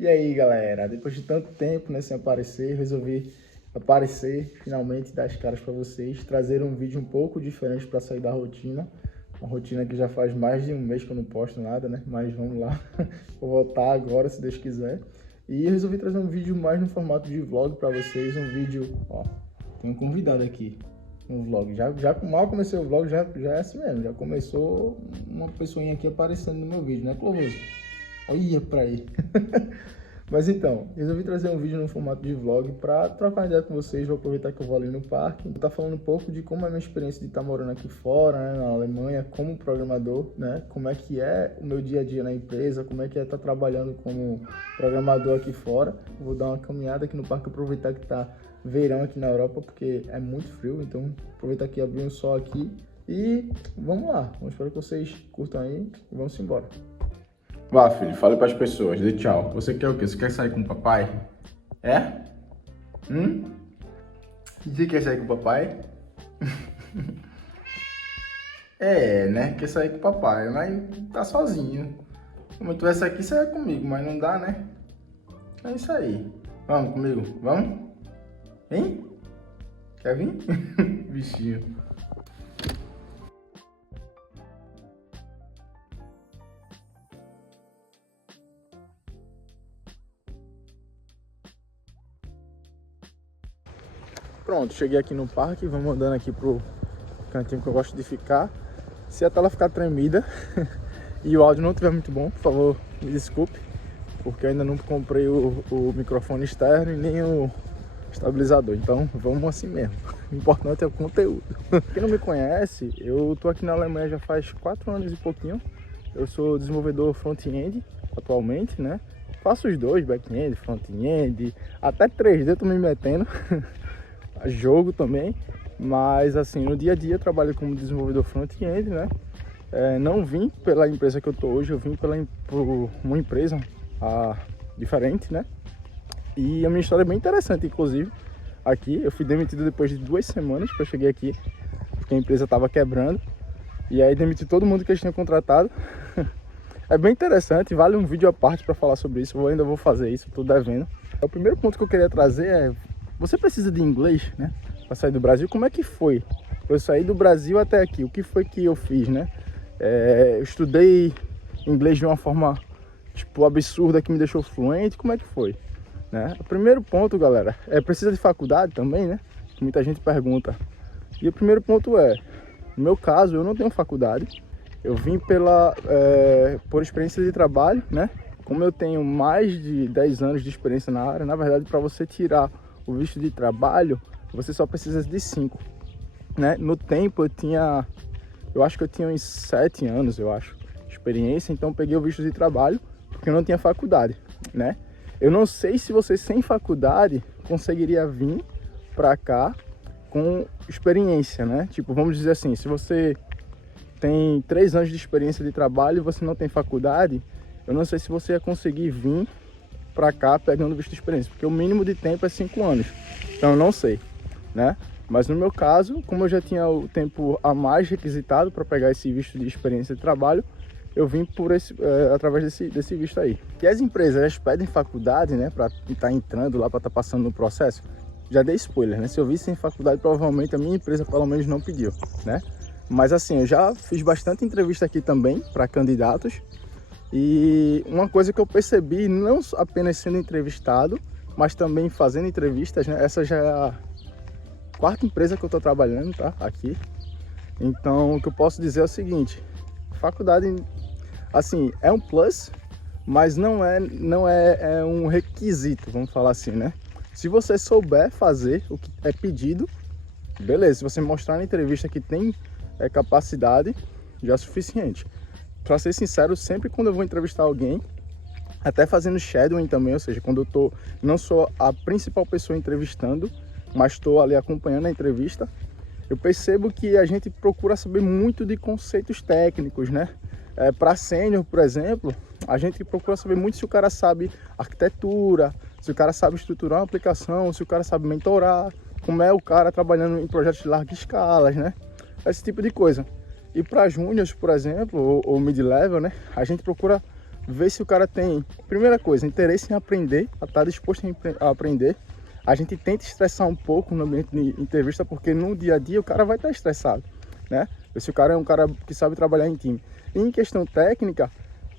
E aí, galera, depois de tanto tempo, né, sem aparecer, resolvi aparecer, finalmente, dar as caras para vocês, trazer um vídeo um pouco diferente para sair da rotina. Uma rotina que já faz mais de um mês que eu não posto nada, né? Mas vamos lá, vou voltar agora, se Deus quiser. E eu resolvi trazer um vídeo mais no formato de vlog para vocês, um vídeo, ó, tem um convidado aqui, um vlog. Já mal comecei o vlog, já é assim mesmo, já começou uma pessoinha aqui aparecendo no meu vídeo, né, Clovoso? Olha pra aí. Mas então, resolvi trazer um vídeo no formato de vlog para trocar uma ideia com vocês. Vou aproveitar que eu vou ali no parque. Vou estar falando um pouco de como é a minha experiência de estar morando aqui fora, né, na Alemanha, como programador, né? Como é que é o meu dia a dia na empresa, como é que é estar trabalhando como programador aqui fora. Vou dar uma caminhada aqui no parque, aproveitar que tá verão aqui na Europa, porque é muito frio. Então, aproveitar que abriu um sol aqui e vamos lá. Espero que vocês curtam aí e vamos embora. Vá, filho, fale para as pessoas, dê tchau. Você quer o quê? Você quer sair com o papai? É? Você quer sair com o papai? É, né? Quer sair com o papai, mas tá sozinho. Como eu tivesse aqui, você ia comigo, mas não dá, né? É isso aí. Vamos comigo? Vamos? Hein? Quer vir? Bichinho. Pronto, cheguei aqui no parque, vamos andando aqui pro cantinho que eu gosto de ficar. Se a tela ficar tremida e o áudio não estiver muito bom, por favor, me desculpe, porque eu ainda não comprei o microfone externo e nem o estabilizador, então vamos assim mesmo. O importante é o conteúdo. Quem não me conhece, eu tô aqui na Alemanha já faz 4 anos e pouquinho. Eu sou desenvolvedor front-end atualmente, né? Faço os dois, back-end, front-end, até 3D eu tô me metendo. Jogo também, mas assim, no dia a dia eu trabalho como desenvolvedor front-end, né? Não vim pela empresa que eu tô hoje, eu vim por uma empresa diferente, né? E a minha história é bem interessante, inclusive. Aqui eu fui demitido depois de 2 semanas que eu cheguei aqui, porque a empresa tava quebrando. E aí demiti todo mundo que eles tinham contratado. É bem interessante, vale um vídeo à parte para falar sobre isso. Eu ainda vou fazer isso, tô devendo. O primeiro ponto que eu queria trazer é: você precisa de inglês, né, para sair do Brasil. Como é que foi? Eu saí do Brasil até aqui, o que foi que eu fiz, né? Eu estudei inglês de uma forma, tipo, absurda que me deixou fluente. Como é que foi? Né? O primeiro ponto, galera, precisa de faculdade também, né? Muita gente pergunta. E o primeiro ponto no meu caso, eu não tenho faculdade. Eu vim por experiência de trabalho, né? Como eu tenho mais de 10 anos de experiência na área, na verdade, para você tirar o visto de trabalho, você só precisa de 5, né? No tempo eu acho que eu tinha uns 7 anos, de experiência, então eu peguei o visto de trabalho, porque eu não tinha faculdade, né? Eu não sei se você sem faculdade conseguiria vir pra cá com experiência, né? Tipo, vamos dizer assim, se você tem 3 anos de experiência de trabalho e você não tem faculdade, eu não sei se você ia conseguir vir pra cá pegando visto de experiência, porque o mínimo de tempo é 5 anos, então eu não sei, né? Mas no meu caso, como eu já tinha o tempo a mais requisitado para pegar esse visto de experiência de trabalho, eu vim através desse visto aí. E as empresas, elas pedem faculdade, né, para estar entrando lá, para estar passando no processo. Já dei spoiler, né? Se eu visse sem faculdade, provavelmente a minha empresa pelo menos não pediu, né? Mas assim, eu já fiz bastante entrevista aqui também para candidatos. E uma coisa que eu percebi, não apenas sendo entrevistado, mas também fazendo entrevistas, né? Essa já é a 4ª empresa que eu estou trabalhando, tá? Aqui. Então, o que eu posso dizer é o seguinte: faculdade, assim, é um plus, mas não é um requisito, vamos falar assim, né? Se você souber fazer o que é pedido, beleza. Se você mostrar na entrevista que tem capacidade, já é suficiente. Para ser sincero, sempre quando eu vou entrevistar alguém, até fazendo shadowing também, ou seja, quando eu não sou a principal pessoa entrevistando, mas estou ali acompanhando a entrevista, eu percebo que a gente procura saber muito de conceitos técnicos, né? Para sênior, por exemplo, a gente procura saber muito se o cara sabe arquitetura, se o cara sabe estruturar uma aplicação, se o cara sabe mentorar, como é o cara trabalhando em projetos de larga escala, né? Esse tipo de coisa. E para júniors, por exemplo, ou mid-level, né? A gente procura ver se o cara tem, primeira coisa, interesse em aprender, tá disposto a aprender. A gente tenta estressar um pouco no ambiente de entrevista, porque no dia a dia o cara vai estar estressado, né? Ver se o cara é um cara que sabe trabalhar em time. E em questão técnica,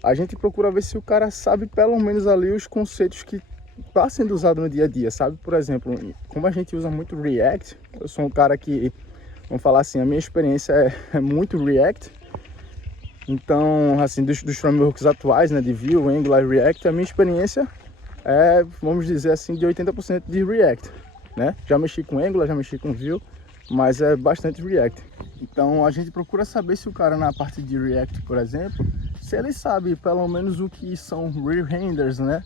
a gente procura ver se o cara sabe pelo menos ali os conceitos que está sendo usado no dia a dia, sabe? Por exemplo, como a gente usa muito React, eu sou um cara que, vamos falar assim, a minha experiência é muito React. Então, assim, dos frameworks atuais, né, de Vue, Angular e React, a minha experiência é, vamos dizer assim, de 80% de React, né? Já mexi com Angular, já mexi com Vue, mas é bastante React. Então a gente procura saber se o cara na parte de React, por exemplo, se ele sabe pelo menos o que são re-renders, né?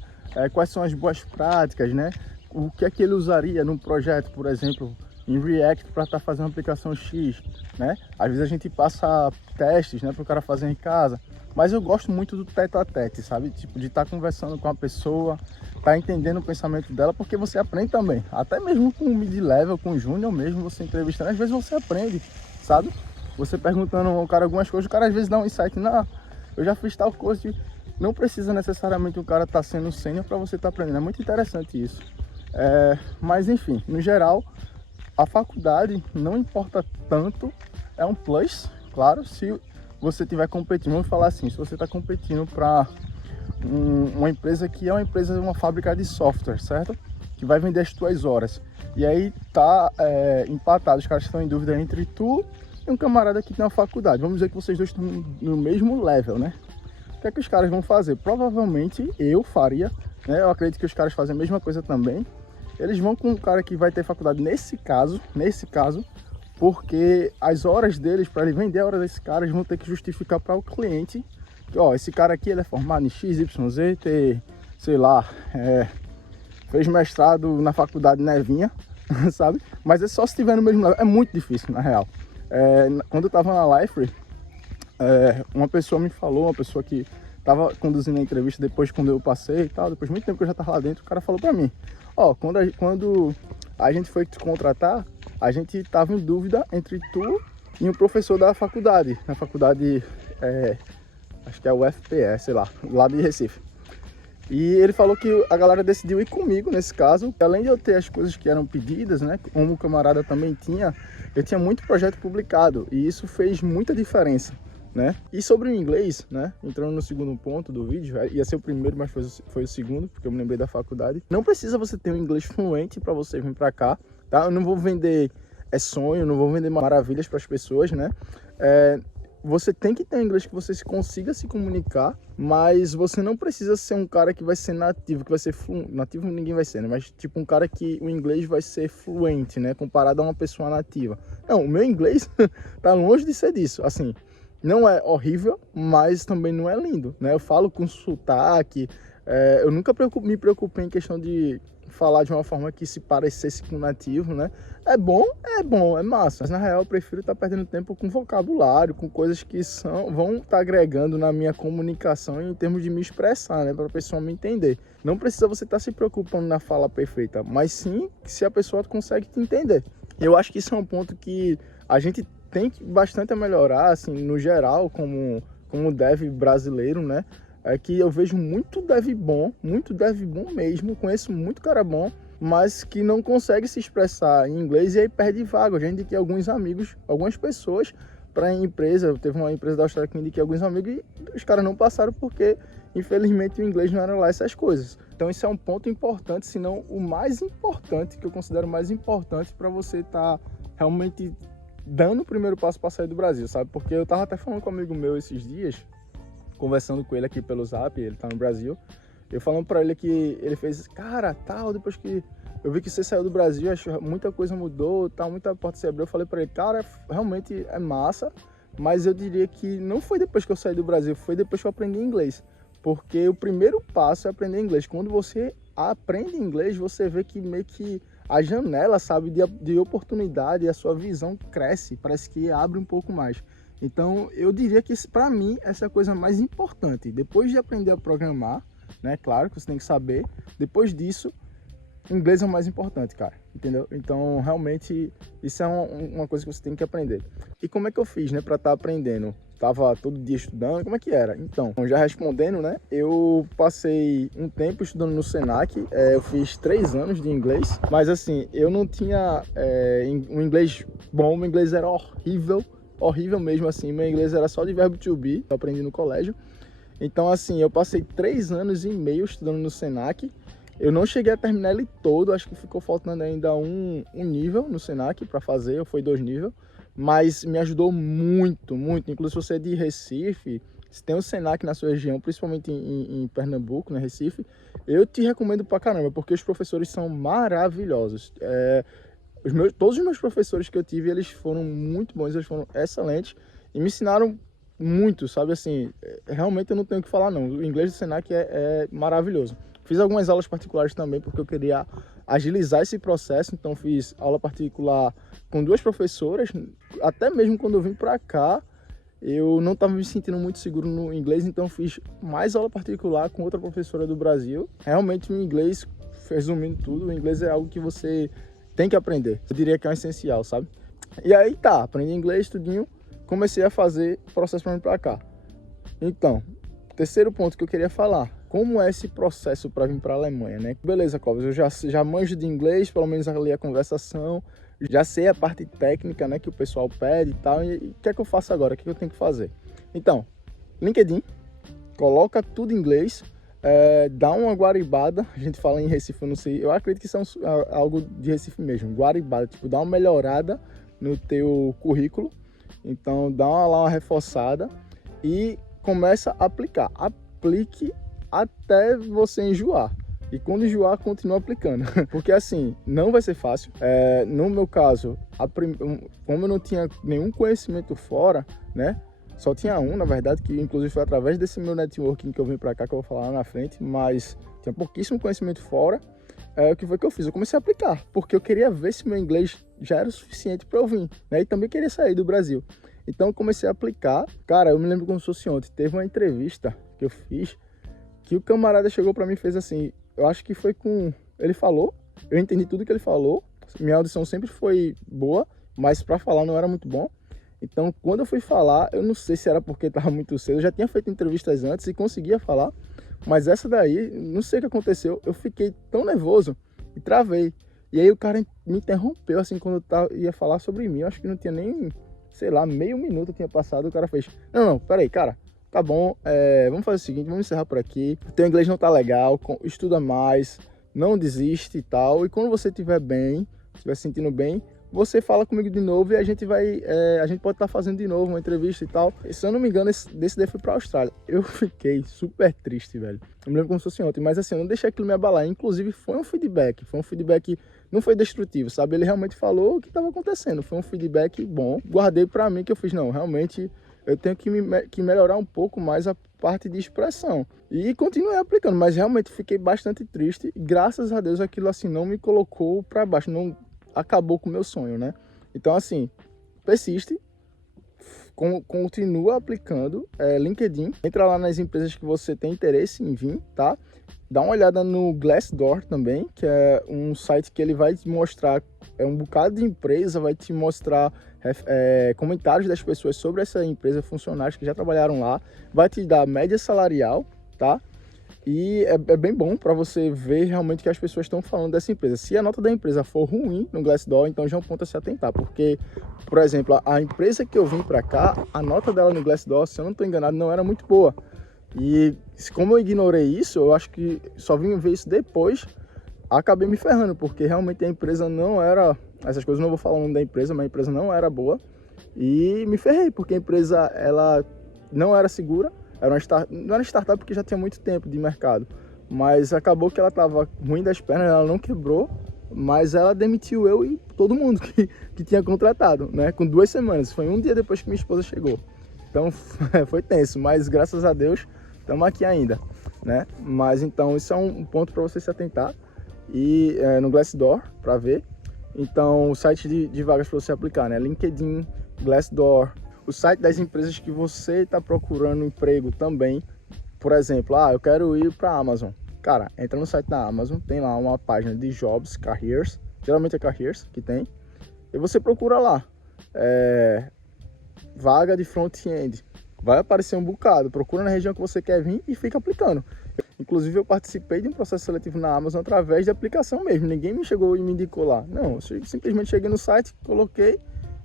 Quais são as boas práticas, né? O que é que ele usaria num projeto, por exemplo, em React para estar fazendo uma aplicação X, né? Às vezes a gente passa testes, né, para o cara fazer em casa. Mas eu gosto muito do tete a tete, sabe? Tipo, de estar conversando com a pessoa, estar entendendo o pensamento dela, porque você aprende também. Até mesmo com o mid-level, com o júnior mesmo, você entrevistando, às vezes você aprende, sabe? Você perguntando ao cara algumas coisas, o cara às vezes dá um insight, não, eu já fiz tal coisa. Não precisa necessariamente o cara estar sendo sênior para você estar aprendendo. É muito interessante isso. Mas enfim, no geral, a faculdade não importa tanto, é um plus, claro, se você estiver competindo, vamos falar assim, se você está competindo para uma empresa que é uma fábrica de software, certo? Que vai vender as tuas horas. E aí tá empatado, os caras estão em dúvida entre tu e um camarada que tem uma faculdade. Vamos dizer que vocês dois estão no mesmo level, né? O que é que os caras vão fazer? Provavelmente eu faria, né? Eu acredito que os caras fazem a mesma coisa também. Eles vão com um cara que vai ter faculdade nesse caso, porque as horas deles, para ele vender a hora desse cara, eles vão ter que justificar para o cliente que, ó, esse cara aqui ele é formado em XYZ, sei lá, fez mestrado na faculdade Nevinha, sabe? Mas é só se estiver no mesmo level. É muito difícil, na real. Quando eu tava na Liferay, uma pessoa me falou, uma pessoa que tava conduzindo a entrevista depois, quando eu passei e tal, depois de muito tempo que eu já tava lá dentro, o cara falou pra mim, ó, quando a gente foi te contratar, a gente tava em dúvida entre tu e um professor da faculdade, na faculdade, acho que é o UFPE, sei lá, lá de Recife. E ele falou que a galera decidiu ir comigo nesse caso. Além de eu ter as coisas que eram pedidas, né, como o camarada também tinha, eu tinha muito projeto publicado e isso fez muita diferença, né? E sobre o inglês, né, entrando no segundo ponto do vídeo, ia ser o primeiro, mas foi o segundo, porque eu me lembrei da faculdade. Não precisa você ter um inglês fluente para você vir para cá, tá? Eu não vou vender sonho, não vou vender maravilhas para as pessoas, né? Você tem que ter um inglês que você consiga se comunicar, mas você não precisa ser um cara que vai ser nativo, que vai ser fluente. Nativo ninguém vai ser, né? Mas tipo um cara que o inglês vai ser fluente, né? Comparado a uma pessoa nativa. Não, o meu inglês tá longe de ser disso. Assim, não é horrível, mas também não é lindo, né? Eu falo com sotaque, eu nunca me preocupei em questão de falar de uma forma que se parecesse com nativo, né? É bom, é massa. Mas na real eu prefiro estar perdendo tempo com vocabulário, com coisas que vão estar agregando na minha comunicação em termos de me expressar, né? Para a pessoa me entender. Não precisa você estar se preocupando na fala perfeita, mas sim se a pessoa consegue te entender. Eu acho que isso é um ponto que a gente tem bastante a melhorar, assim, no geral, como dev brasileiro, né? É que eu vejo muito dev bom mesmo, conheço muito cara bom, mas que não consegue se expressar em inglês e aí perde vaga. Eu já indiquei alguns amigos, algumas pessoas para a empresa, teve uma empresa da Austrália que eu indiquei alguns amigos e os caras não passaram porque, infelizmente, o inglês não era lá essas coisas. Então isso é um ponto importante, se não o mais importante, que eu considero mais importante para você estar realmente dando o primeiro passo para sair do Brasil, sabe? Porque eu tava até falando com um amigo meu esses dias, conversando com ele aqui pelo Zap, ele tá no Brasil, eu falando pra ele que ele fez, cara, tal, depois que eu vi que você saiu do Brasil, acho que muita coisa mudou, tal, muita porta se abriu, eu falei pra ele, cara, realmente é massa, mas eu diria que não foi depois que eu saí do Brasil, foi depois que eu aprendi inglês, porque o primeiro passo é aprender inglês. Quando você aprende inglês, você vê que meio que a janela, sabe, de oportunidade, a sua visão cresce, parece que abre um pouco mais. Então, eu diria que, para mim, essa é a coisa mais importante. Depois de aprender a programar, né? Claro que você tem que saber. Depois disso, inglês é o mais importante, cara. Entendeu? Então, realmente, isso é uma coisa que você tem que aprender. E como é que eu fiz, né? Para estar aprendendo? tava todo dia estudando, como é que era? Então, já respondendo, né? Eu passei um tempo estudando no Senac, eu fiz 3 anos de inglês, mas assim, eu não tinha um inglês bom, meu inglês era horrível mesmo assim, meu inglês era só de verbo to be, eu aprendi no colégio. Então assim, eu passei 3 anos e meio estudando no Senac, eu não cheguei a terminar ele todo, acho que ficou faltando ainda um nível no Senac para fazer, ou foi 2 níveis. Mas me ajudou muito. Inclusive, se você é de Recife, se tem um Senac na sua região, principalmente em Pernambuco, né, Recife, eu te recomendo pra caramba, porque os professores são maravilhosos. Todos os meus professores que eu tive, eles foram muito bons, eles foram excelentes e me ensinaram muito, sabe? Assim, realmente eu não tenho o que falar, não. O inglês do Senac é maravilhoso. Fiz algumas aulas particulares também, porque eu queria agilizar esse processo, então fiz aula particular com 2 professoras. Até mesmo quando eu vim para cá, eu não estava me sentindo muito seguro no inglês, então fiz mais aula particular com outra professora do Brasil. Realmente o inglês, resumindo tudo, o inglês é algo que você tem que aprender. Eu diria que é um essencial, sabe? E aí tá, aprendi inglês, tudinho, comecei a fazer processo para vir para cá. Então, terceiro ponto que eu queria falar, como é esse processo para vir para a Alemanha, né? Beleza, Clóvis, eu já manjo de inglês, pelo menos ali a conversação, já sei a parte técnica, né, que o pessoal pede e tal, e o que é que eu faço agora? O que eu tenho que fazer? Então, LinkedIn, coloca tudo em inglês, dá uma guaribada, a gente fala em Recife, eu não sei, eu acredito que isso é algo de Recife mesmo, guaribada, tipo, dá uma melhorada no teu currículo, então dá lá uma reforçada e começa a aplicar. Aplique até você enjoar. E quando enjoar, continua aplicando. Porque assim, não vai ser fácil. No meu caso, como eu não tinha nenhum conhecimento fora, né? Só tinha um, na verdade, que inclusive foi através desse meu networking que eu vim pra cá, que eu vou falar lá na frente, mas tinha pouquíssimo conhecimento fora. O que foi que eu fiz? Eu comecei a aplicar, porque eu queria ver se meu inglês já era o suficiente para eu vir, né? E também queria sair do Brasil. Então eu comecei a aplicar. Cara, eu me lembro como se fosse ontem. Teve uma entrevista que eu fiz, que o camarada chegou para mim e fez assim, eu acho que foi com... Ele falou, eu entendi tudo que ele falou, minha audição sempre foi boa, mas para falar não era muito bom. Então, quando eu fui falar, eu não sei se era porque estava muito cedo, eu já tinha feito entrevistas antes e conseguia falar, mas essa daí, não sei o que aconteceu, eu fiquei tão nervoso e travei. E aí o cara me interrompeu, assim, quando eu ia falar sobre mim, eu acho que não tinha nem, sei lá, meio minuto tinha passado, o cara fez, não, peraí, cara, tá bom, vamos fazer o seguinte, vamos encerrar por aqui, o teu inglês não tá legal, estuda mais, não desiste e tal, e quando você estiver bem, estiver se sentindo bem, você fala comigo de novo e a gente pode estar fazendo de novo uma entrevista e tal. E, se eu não me engano, desse daí foi pra Austrália. Eu fiquei super triste, velho. Eu me lembro como se fosse ontem, mas assim, eu não deixei aquilo me abalar. Inclusive, foi um feedback, não foi destrutivo, sabe? Ele realmente falou o que estava acontecendo, foi um feedback bom. Guardei pra mim que eu fiz, não, realmente eu tenho que melhorar um pouco mais a parte de expressão. E continuei aplicando, mas realmente fiquei bastante triste. Graças a Deus aquilo assim não me colocou pra baixo, não acabou com o meu sonho, né? Então assim, persiste, continua aplicando, LinkedIn, entra lá nas empresas que você tem interesse em vir, tá? Dá uma olhada no Glassdoor também, que é um site que ele vai te mostrar, um bocado de empresa, vai te mostrar comentários das pessoas sobre essa empresa, funcionários que já trabalharam lá, vai te dar média salarial, tá? E é bem bom para você ver realmente o que as pessoas estão falando dessa empresa. Se a nota da empresa for ruim no Glassdoor, então já é um ponto a se atentar. Porque, por exemplo, a empresa que eu vim para cá, a nota dela no Glassdoor, se eu não estou enganado, não era muito boa. E como eu ignorei isso, eu acho que só vim ver isso depois, acabei me ferrando. Porque realmente a empresa não era... Essas coisas não vou falar o nome da empresa, mas a empresa não era boa. E me ferrei, porque a empresa ela não era segura. Não era startup porque já tinha muito tempo de mercado, mas acabou que ela estava ruim das pernas, ela não quebrou, mas ela demitiu eu e todo mundo que tinha contratado, né? Com 2 semanas, foi um dia depois que minha esposa chegou. Então foi tenso, mas graças a Deus estamos aqui ainda, né? Mas então isso é um ponto para você se atentar e no Glassdoor para ver. Então o site de vagas para você aplicar, né? LinkedIn, Glassdoor. O site das empresas que você está procurando emprego também. Por exemplo, eu quero ir para a Amazon. Cara, entra no site da Amazon, tem lá uma página de Jobs, Careers. Geralmente é Careers que tem. E você procura lá. Vaga de front-end. vai aparecer um bocado. Procura na região que você quer vir e fica aplicando. Inclusive, eu participei de um processo seletivo na Amazon através de aplicação mesmo. Ninguém me chegou e me indicou lá. Não, eu simplesmente cheguei no site, coloquei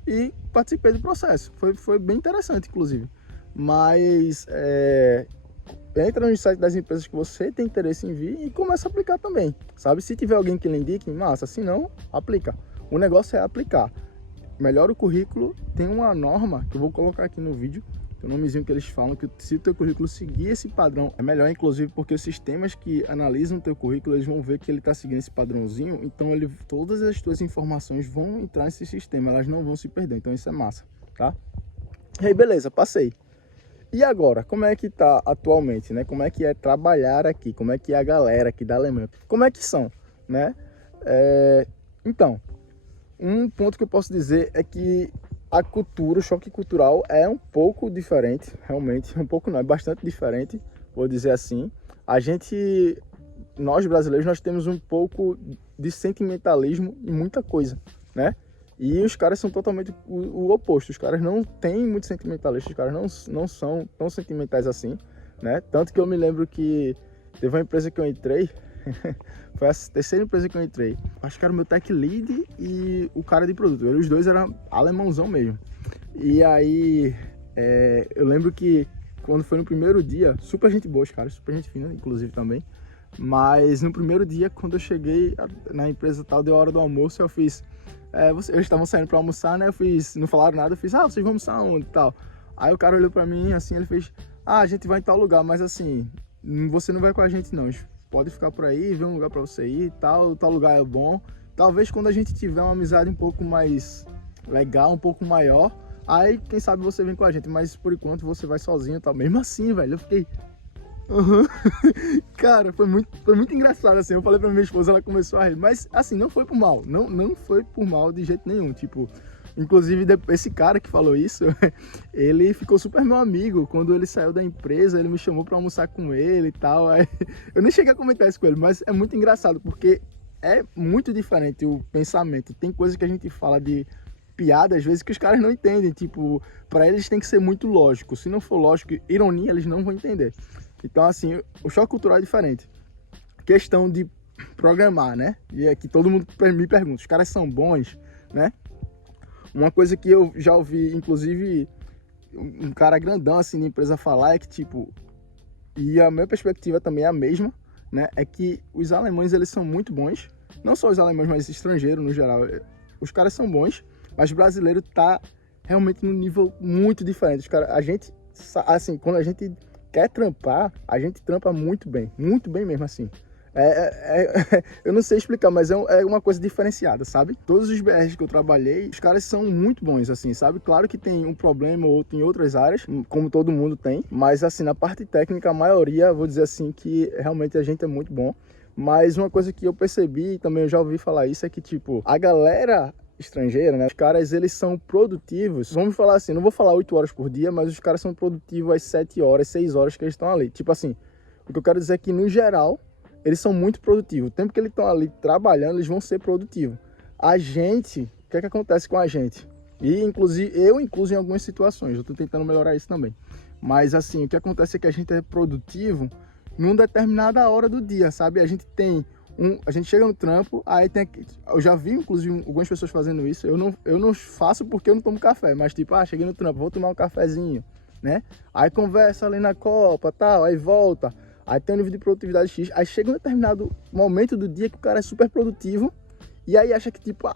e participei do processo. Foi bem interessante, inclusive. Mas entra no site das empresas que você tem interesse em vir e começa a aplicar também, sabe? Se tiver alguém que lhe indique, massa. Se não, aplica. O negócio é aplicar. Melhora o currículo. Tem uma norma que eu vou colocar aqui no vídeo, o nomezinho que eles falam, que se o teu currículo seguir esse padrão, é melhor, inclusive, porque os sistemas que analisam o teu currículo, eles vão ver que ele está seguindo esse padrãozinho, então todas as tuas informações vão entrar nesse sistema, elas não vão se perder, então isso é massa, tá? E aí, beleza, passei. E agora, como é que tá atualmente, né? Como é que é trabalhar aqui? Como é que é a galera aqui da Alemanha? Como é que são, né? Então, um ponto que eu posso dizer é que a cultura, o choque cultural é um pouco diferente, realmente, um pouco não, é bastante diferente, vou dizer assim. Nós brasileiros, nós temos um pouco de sentimentalismo em muita coisa, né? E os caras são totalmente o oposto, os caras não têm muito sentimentalismo, os caras não são tão sentimentais assim, né? Tanto que eu me lembro que teve uma empresa que eu entrei, foi a terceira empresa que eu entrei. Acho que era o meu tech lead e o cara de produto. Os dois eram alemãozão mesmo. E aí, eu lembro que quando foi no primeiro dia, super gente boa, cara, super gente fina, inclusive também. Mas no primeiro dia, quando eu cheguei na empresa tal, deu a hora do almoço, eu fiz... eles estavam saindo pra almoçar, né? Não falaram nada, eu fiz, vocês vão almoçar onde e tal? Aí o cara olhou pra mim, assim, ele fez, a gente vai em tal lugar, mas assim, você não vai com a gente não, pode ficar por aí, ver um lugar pra você ir e tal lugar é bom. Talvez quando a gente tiver uma amizade um pouco mais legal, um pouco maior, aí quem sabe você vem com a gente, mas por enquanto você vai sozinho e tal. Mesmo assim, velho, eu fiquei... Cara, foi muito engraçado, assim, eu falei pra minha esposa, ela começou a rir, mas assim, não foi por mal, não foi por mal de jeito nenhum, tipo... Inclusive, esse cara que falou isso, ele ficou super meu amigo. Quando ele saiu da empresa, ele me chamou pra almoçar com ele e tal. Aí, eu nem cheguei a comentar isso com ele, mas é muito engraçado, porque é muito diferente o pensamento. Tem coisas que a gente fala de piada, às vezes, que os caras não entendem. Tipo, pra eles tem que ser muito lógico. Se não for lógico, ironia, eles não vão entender. Então, assim, o choque cultural é diferente. Questão de programar, né? E é que todo mundo me pergunta, os caras são bons, né? Uma coisa que eu já ouvi, inclusive, um cara grandão assim na empresa falar é que, tipo, e a minha perspectiva também é a mesma, né? É que os alemães, eles são muito bons, não só os alemães, mas estrangeiros no geral. Os caras são bons, mas o brasileiro tá realmente num nível muito diferente. Os caras, a gente, assim, quando a gente quer trampar, a gente trampa muito bem mesmo, assim. Eu não sei explicar, mas é uma coisa diferenciada, sabe? Todos os BRs que eu trabalhei, os caras são muito bons, assim, sabe? Claro que tem um problema ou outro em outras áreas, como todo mundo tem, mas assim, na parte técnica, a maioria, vou dizer assim, que realmente a gente é muito bom. Mas uma coisa que eu percebi, e também eu já ouvi falar isso, é que, tipo, a galera estrangeira, né? Os caras, eles são produtivos, vamos falar assim, não vou falar 8 horas por dia, mas os caras são produtivos às 7 horas, 6 horas que eles estão ali. Tipo assim, o que eu quero dizer é que, no geral, eles são muito produtivos. O tempo que eles estão ali trabalhando, eles vão ser produtivos. A gente, o que é que acontece com a gente? E, inclusive, eu incluso em algumas situações, eu estou tentando melhorar isso também. Mas, assim, o que acontece é que a gente é produtivo numa determinada hora do dia, sabe? A gente chega no trampo, aí tem... Eu já vi, inclusive, algumas pessoas fazendo isso. Eu não faço porque eu não tomo café, mas, tipo, cheguei no trampo, vou tomar um cafezinho, né? Aí conversa ali na copa, tal, aí volta... Aí tem um nível de produtividade X, aí chega um determinado momento do dia que o cara é super produtivo e aí acha que tipo,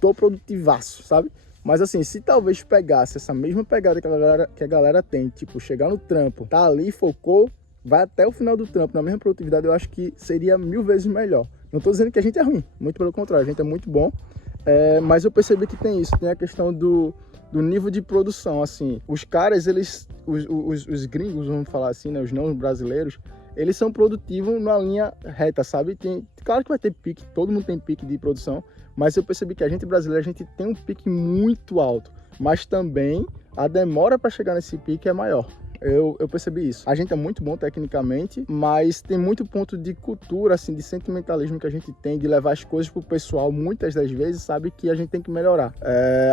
tô produtivaço, sabe? Mas assim, se talvez pegasse essa mesma pegada que a galera tem, tipo, chegar no trampo, tá ali, focou, vai até o final do trampo na mesma produtividade, eu acho que seria 1000 vezes melhor. Não tô dizendo que a gente é ruim, muito pelo contrário, a gente é muito bom, mas eu percebi que tem isso, tem a questão do nível de produção, assim, os caras, os gringos, vamos falar assim, né, os não brasileiros, eles são produtivos numa linha reta, sabe? Claro que vai ter pique, todo mundo tem pique de produção, mas eu percebi que a gente brasileiro, a gente tem um pique muito alto, mas também a demora para chegar nesse pique é maior. Eu percebi isso. A gente é muito bom tecnicamente, mas tem muito ponto de cultura, assim, de sentimentalismo que a gente tem, de levar as coisas pro pessoal, muitas das vezes, sabe, que a gente tem que melhorar.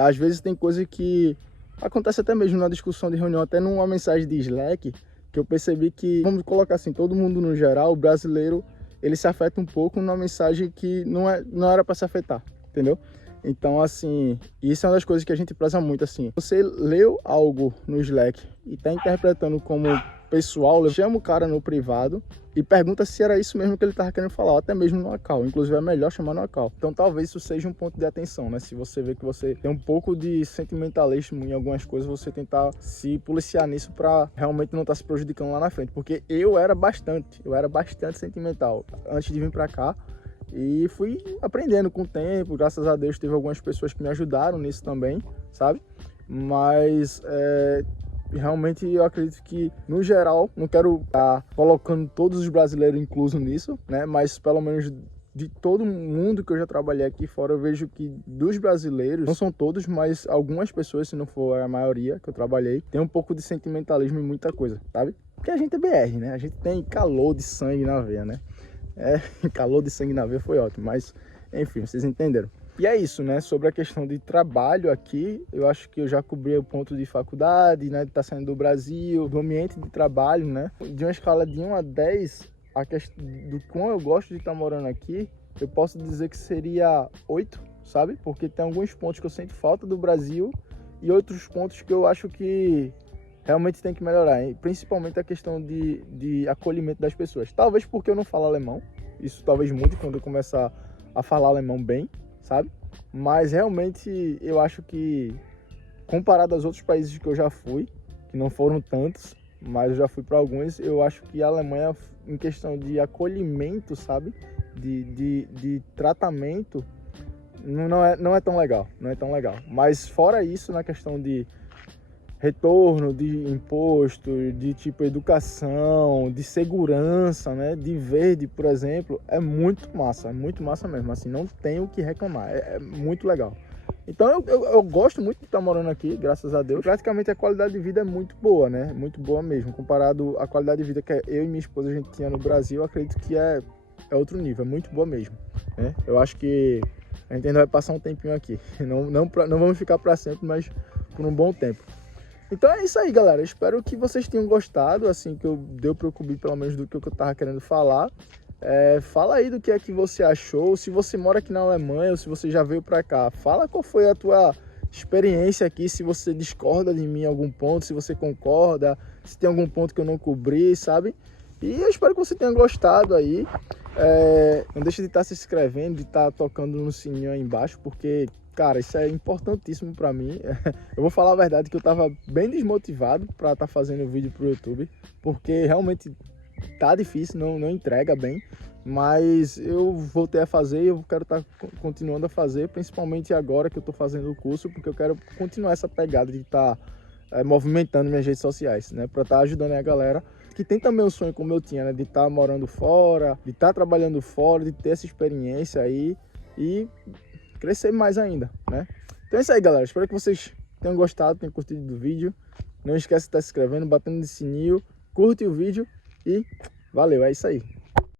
Às vezes tem coisa que Acontece até mesmo na discussão de reunião, até numa mensagem de Slack, que eu percebi que, vamos colocar assim, todo mundo no geral, o brasileiro, ele se afeta um pouco numa mensagem que não era para se afetar, entendeu? Então, assim, isso é uma das coisas que a gente preza muito, assim. Você leu algo no Slack e tá interpretando como pessoal, chama o cara no privado e pergunta se era isso mesmo que ele tava querendo falar, ou até mesmo no call. Inclusive, é melhor chamar no call. Então, talvez isso seja um ponto de atenção, né? Se você vê que você tem um pouco de sentimentalismo em algumas coisas, você tentar se policiar nisso para realmente não estar se prejudicando lá na frente. Porque eu era bastante sentimental antes de vir para cá. E fui aprendendo com o tempo, graças a Deus teve algumas pessoas que me ajudaram nisso também, sabe? Mas realmente eu acredito que, no geral, não quero estar colocando todos os brasileiros inclusos nisso, né? Mas pelo menos de todo mundo que eu já trabalhei aqui fora, eu vejo que dos brasileiros, não são todos, mas algumas pessoas, se não for a maioria que eu trabalhei, tem um pouco de sentimentalismo em muita coisa, sabe? Porque a gente é BR, né? A gente tem calor de sangue na veia, né? Calor de sangue na veia foi ótimo, mas enfim, vocês entenderam. E é isso, né? Sobre a questão de trabalho aqui, eu acho que eu já cobri o ponto de faculdade, né? De estar saindo do Brasil, do ambiente de trabalho, né? De uma escala de 1 a 10, a questão do quão eu gosto de estar morando aqui, eu posso dizer que seria 8, sabe? Porque tem alguns pontos que eu sinto falta do Brasil e outros pontos que eu acho que realmente tem que melhorar, hein? Principalmente a questão de acolhimento das pessoas. Talvez porque eu não falo alemão, isso talvez mude quando eu começar a falar alemão bem, sabe? Mas realmente eu acho que, comparado aos outros países que eu já fui, que não foram tantos, mas eu já fui para alguns, eu acho que a Alemanha, em questão de acolhimento, sabe? De tratamento, não é tão legal, não é tão legal. Mas fora isso, na questão de retorno de imposto, de tipo educação, de segurança, né, de verde, por exemplo, é muito massa mesmo, assim, não tenho o que reclamar, é muito legal. Então eu gosto muito de estar morando aqui, graças a Deus. Praticamente a qualidade de vida é muito boa, né, muito boa mesmo, comparado à qualidade de vida que eu e minha esposa a gente tinha no Brasil, eu acredito que é outro nível, é muito boa mesmo, né. Eu acho que a gente ainda vai passar um tempinho aqui, não vamos ficar para sempre, mas por um bom tempo. Então é isso aí, galera. Espero que vocês tenham gostado, assim, que deu para eu cobrir pelo menos do que eu tava querendo falar. Fala aí do que é que você achou, se você mora aqui na Alemanha ou se você já veio para cá. Fala qual foi a tua experiência aqui, se você discorda de mim em algum ponto, se você concorda, se tem algum ponto que eu não cobri, sabe? E eu espero que você tenha gostado aí. Não deixe de estar se inscrevendo, de estar tocando no sininho aí embaixo, porque, cara, isso é importantíssimo para mim. Eu vou falar a verdade que eu tava bem desmotivado para estar fazendo vídeo pro YouTube, porque realmente tá difícil, não entrega bem, mas eu voltei a fazer e eu quero estar continuando a fazer, principalmente agora que eu tô fazendo o curso, porque eu quero continuar essa pegada de estar movimentando minhas redes sociais, né, para estar ajudando a galera que tem também um sonho como eu tinha, né, de estar morando fora, de estar trabalhando fora, de ter essa experiência aí e crescer mais ainda, né? Então é isso aí, galera. Espero que vocês tenham gostado, tenham curtido do vídeo. Não esquece de estar se inscrevendo, batendo no sininho, curte o vídeo e valeu, é isso aí.